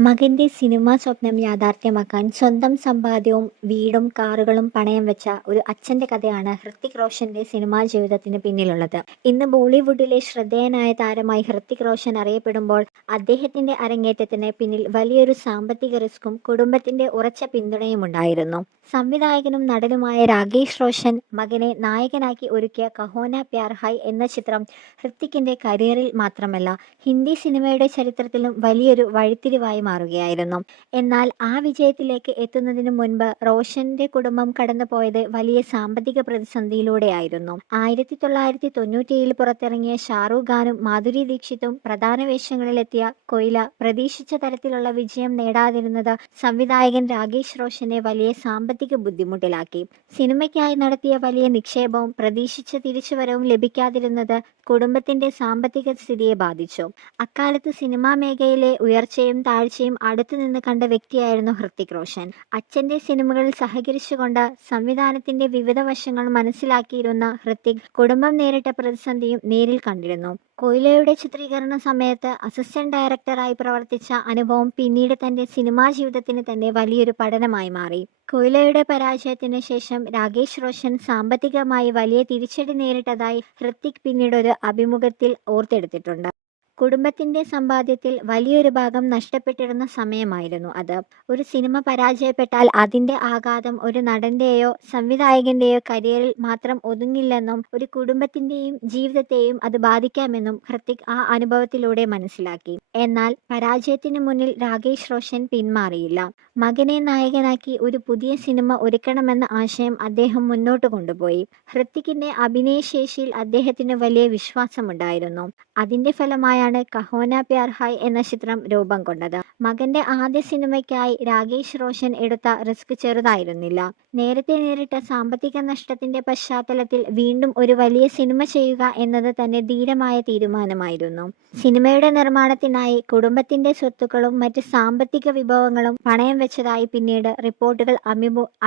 മകന്റെ സിനിമാ സ്വപ്നം യാഥാർത്ഥ്യമാക്കാൻ സ്വന്തം സമ്പാദ്യവും വീടും കാറുകളും പണയം വെച്ച ഒരു അച്ഛന്റെ കഥയാണ് ഹൃത്തിക് റോഷന്റെ സിനിമാ ജീവിതത്തിന് പിന്നിലുള്ളത്. ഇന്ന് ബോളിവുഡിലെ ശ്രദ്ധേയനായ താരമായി ഹൃത്തിക് റോഷൻ അറിയപ്പെടുമ്പോൾ അദ്ദേഹത്തിന്റെ അരങ്ങേറ്റത്തിന് പിന്നിൽ വലിയൊരു സാമ്പത്തിക റിസ്ക്കും കുടുംബത്തിന്റെ ഉറച്ച പിന്തുണയുമുണ്ടായിരുന്നു. സംവിധായകനും നടനുമായ രാകേഷ് റോഷൻ മകനെ നായകനാക്കി ഒരുക്കിയ കഹോന പ്യാർ ഹൈ എന്ന ചിത്രം ഹൃത്തിക്കിന്റെ കരിയറിൽ മാത്രമല്ല ഹിന്ദി സിനിമയുടെ ചരിത്രത്തിലും വലിയൊരു വഴിത്തിരിവായി മാറുകയായിരുന്നു. എന്നാൽ ആ വിജയത്തിലേക്ക് എത്തുന്നതിനു മുൻപ് റോഷന്റെ കുടുംബം കടന്നുപോയത് വലിയ സാമ്പത്തിക പ്രതിസന്ധിയിലൂടെയായിരുന്നു. 1997 പുറത്തിറങ്ങിയ ഷാറൂഖ് ഖാനും മാധുരി ദീക്ഷിത്തും പ്രധാന വേഷങ്ങളിലെത്തിയ കൊയ്ല പ്രതീക്ഷിച്ച തരത്തിലുള്ള വിജയം നേടാതിരുന്നത് സംവിധായകൻ രാകേഷ് റോഷനെ വലിയ സാമ്പത്തിക ബുദ്ധിമുട്ടിലാക്കി. സിനിമയ്ക്കായി നടത്തിയ വലിയ നിക്ഷേപവും പ്രതീക്ഷിച്ച തിരിച്ചുവരവും ലഭിക്കാതിരുന്നത് കുടുംബത്തിന്റെ സാമ്പത്തിക സ്ഥിതിയെ ബാധിച്ചു. അക്കാലത്ത് സിനിമാ മേഖലയിലെ ഉയർച്ചയും താഴ്ചയും അടുത്തുനിന്ന് കണ്ട വ്യക്തിയായിരുന്നു ഹൃത്തിക് റോഷൻ. അച്ഛന്റെ സിനിമകളിൽ സഹകരിച്ചുകൊണ്ട് സംവിധാനത്തിന്റെ വിവിധ വശങ്ങൾ മനസ്സിലാക്കിയിരുന്ന ഹൃത്തിക് കുടുംബം നേരിട്ട പ്രതിസന്ധിയും നേരിൽ കണ്ടിരുന്നു. കൊയ്ലയുടെ ചിത്രീകരണ സമയത്ത് അസിസ്റ്റന്റ് ഡയറക്ടറായി പ്രവർത്തിച്ച അനുഭവം പിന്നീട് തന്റെ സിനിമാ ജീവിതത്തിന് തന്നെ വലിയൊരു പഠനമായി മാറി. കൊയ്ലയുടെ പരാജയത്തിന് ശേഷം രാകേഷ് റോഷൻ സാമ്പത്തികമായി വലിയ തിരിച്ചടി നേരിട്ടതായി ഹൃത്തിക് പിന്നീട് ഒരു അഭിമുഖത്തിൽ ഓർത്തെടുത്തിട്ടുണ്ട്. കുടുംബത്തിന്റെ സമ്പാദ്യത്തിൽ വലിയൊരു ഭാഗം നഷ്ടപ്പെട്ടിരുന്ന സമയമായിരുന്നു അത്. ഒരു സിനിമ പരാജയപ്പെട്ടാൽ അതിന്റെ ആഘാതം ഒരു നടന്റെയോ സംവിധായകന്റെയോ കരിയറിൽ മാത്രം ഒതുങ്ങില്ലെന്നും ഒരു കുടുംബത്തിന്റെയും ജീവിതത്തെയും അത് ബാധിക്കാമെന്നും ഹൃത്തിക് ആ അനുഭവത്തിലൂടെ മനസ്സിലാക്കി. എന്നാൽ പരാജയത്തിന് മുന്നിൽ രാകേഷ് റോഷൻ പിന്മാറിയില്ല. മകനെ നായകനാക്കി ഒരു പുതിയ സിനിമ ഒരുക്കണമെന്ന ആശയം അദ്ദേഹം മുന്നോട്ട് കൊണ്ടുപോയി. ഹൃത്തിക്കിന്റെ അഭിനയശേഷിയിൽ അദ്ദേഹത്തിന് വലിയ വിശ്വാസമുണ്ടായിരുന്നു. അതിന്റെ ഫലമായാണ് കഹോന പ്യാർ ഹൈ എന്ന ചിത്രം രൂപം കൊണ്ടത്. മകന്റെ ആദ്യ സിനിമയ്ക്കായി രാകേഷ് റോഷൻ എടുത്ത റിസ്ക് ചെറുതായിരുന്നില്ല. നേരത്തെ നേരിട്ട സാമ്പത്തിക നഷ്ടത്തിന്റെ പശ്ചാത്തലത്തിൽ വീണ്ടും ഒരു വലിയ സിനിമ ചെയ്യുക എന്നത് തന്നെ ധീരമായ തീരുമാനമായിരുന്നു. സിനിമയുടെ നിർമ്മാണത്തിനായി കുടുംബത്തിന്റെ സ്വത്തുക്കളും മറ്റ് സാമ്പത്തിക വിഭവങ്ങളും പണയം വെച്ചതായി പിന്നീട് റിപ്പോർട്ടുകൾ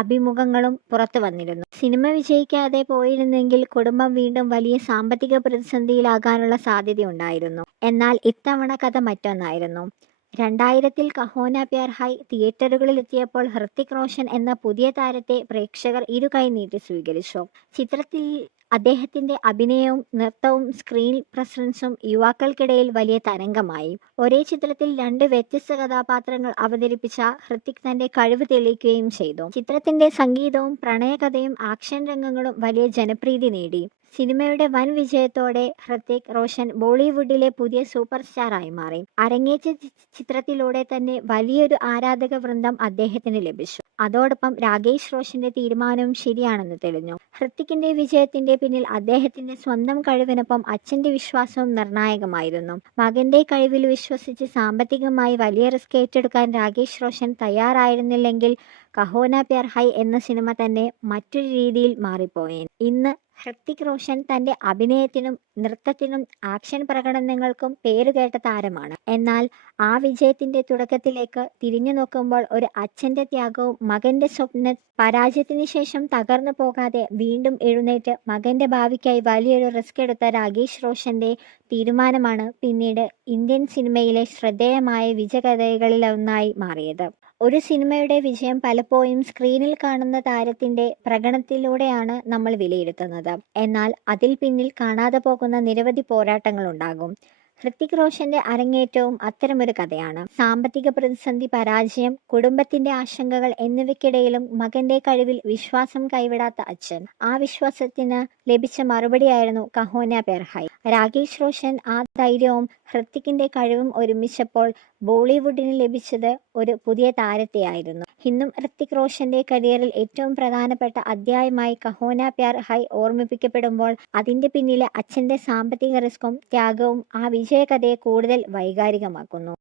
അഭിമുഖങ്ങളും പുറത്തു വന്നിരുന്നു. സിനിമ വിജയിക്കാതെ പോയിരുന്നെങ്കിൽ കുടുംബം വീണ്ടും വലിയ സാമ്പത്തിക പ്രതിസന്ധിയിലാകാനുള്ള സാധ്യതയുണ്ടായിരുന്നു. എന്നാൽ ഇത്തവണ കഥ മറ്റൊന്നായിരുന്നു. 2000 കഹോന പ്യാർ ഹൈ തിയേറ്ററുകളിലെത്തിയപ്പോൾ ഹൃത്തിക് റോഷൻ എന്ന പുതിയ താരത്തെ പ്രേക്ഷകർ ഇരുകൈ നീട്ടി സ്വീകരിച്ചു. ചിത്രത്തിൽ അദ്ദേഹത്തിന്റെ അഭിനയവും നൃത്തവും സ്ക്രീൻ പ്രസൻസും യുവാക്കൾക്കിടയിൽ വലിയ തരംഗമായി. ഒരേ ചിത്രത്തിൽ 2 വ്യത്യസ്ത കഥാപാത്രങ്ങൾ അവതരിപ്പിച്ച ഹൃത്തിക് തന്റെ കഴിവ് തെളിയിക്കുകയും ചെയ്തു. ചിത്രത്തിന്റെ സംഗീതവും പ്രണയകഥയും ആക്ഷൻ രംഗങ്ങളും വലിയ ജനപ്രീതി നേടി. സിനിമയുടെ വൻ വിജയത്തോടെ ഹൃത്തിക് റോഷൻ ബോളിവുഡിലെ പുതിയ സൂപ്പർ സ്റ്റാറായി മാറി. അരങ്ങേറ്റ ചിത്രത്തിലൂടെ തന്നെ വലിയൊരു ആരാധക വൃന്ദം അദ്ദേഹത്തിന് ലഭിച്ചു. അതോടൊപ്പം രാകേഷ് റോഷന്റെ തീരുമാനവും ശരിയാണെന്ന് തെളിഞ്ഞു. ഹൃത്തിക്കിന്റെ വിജയത്തിന്റെ പിന്നിൽ അദ്ദേഹത്തിന്റെ സ്വന്തം കഴിവിനൊപ്പം അച്ഛന്റെ വിശ്വാസവും നിർണായകമായിരുന്നു. മകന്റെ കഴിവിൽ വിശ്വസിച്ച് സാമ്പത്തികമായി വലിയ റിസ്ക് ഏറ്റെടുക്കാൻ രാകേഷ് റോഷൻ തയ്യാറായിരുന്നില്ലെങ്കിൽ കഹോന പ്യാർ ഹൈ എന്ന സിനിമ തന്നെ മറ്റൊരു രീതിയിൽ മാറിപ്പോയേനെ. ഇന്ന് ഹൃത്തിക് റോഷൻ തന്റെ അഭിനയത്തിനും നൃത്തത്തിനും ആക്ഷൻ പ്രകടനങ്ങൾക്കും പേരുകേട്ട താരമാണ്. എന്നാൽ ആ വിജയത്തിന്റെ തുടക്കത്തിലേക്ക് തിരിഞ്ഞു നോക്കുമ്പോൾ ഒരു അച്ഛന്റെ ത്യാഗവും മകന്റെ സ്വപ്ന പരാജയത്തിന് ശേഷം തകർന്നു പോകാതെ വീണ്ടും എഴുന്നേറ്റ് മകന്റെ ഭാവിക്കായി വലിയൊരു റിസ്ക് എടുത്ത രാകേഷ് റോഷന്റെ തീരുമാനമാണ് പിന്നീട് ഇന്ത്യൻ സിനിമയിലെ ശ്രദ്ധേയമായ വിജയകഥകളിലൊന്നായി മാറിയത്. ഒരു സിനിമയുടെ വിജയം പലപ്പോഴും സ്ക്രീനിൽ കാണുന്ന താരത്തിന്റെ പ്രകടനത്തിലൂടെയാണ് നമ്മൾ വിലയിരുത്തുന്നത്. എന്നാൽ അതിൽ പിന്നിൽ കാണാതെ പോകുന്ന നിരവധി പോരാട്ടങ്ങളുണ്ടാകും. ഹൃത്തിക് റോഷന്റെ അരങ്ങേറ്റവും അത്തരമൊരു കഥയാണ്. സാമ്പത്തിക പ്രതിസന്ധി, പരാജയം, കുടുംബത്തിന്റെ ആശങ്കകൾ എന്നിവയ്ക്കിടയിലും മകന്റെ കഴിവിൽ വിശ്വാസം കൈവിടാത്ത അച്ഛൻ. ആ വിശ്വാസത്തിന് ലഭിച്ച മറുപടിയായിരുന്നു കഹോന പ്യാർ ഹൈ. രാകേഷ് റോഷൻ ആ ധൈര്യവും ഹൃത്തിക്കിന്റെ കഴിവും ഒരുമിച്ചപ്പോൾ ബോളിവുഡിന് ലഭിച്ചത് ഒരു പുതിയ താരത്തെയായിരുന്നു. ഇന്നും ഹൃത്തിക് റോഷന്റെ കരിയറിൽ ഏറ്റവും പ്രധാനപ്പെട്ട അധ്യായമായി കഹോന പ്യാർ ഹൈ ഓർമ്മിപ്പിക്കപ്പെടുമ്പോൾ അതിന്റെ പിന്നിലെ അച്ഛന്റെ സാമ്പത്തിക റിസ്ക്കും ത്യാഗവും ആ വിജയകഥയെ കൂടുതൽ വൈകാരികമാക്കുന്നു.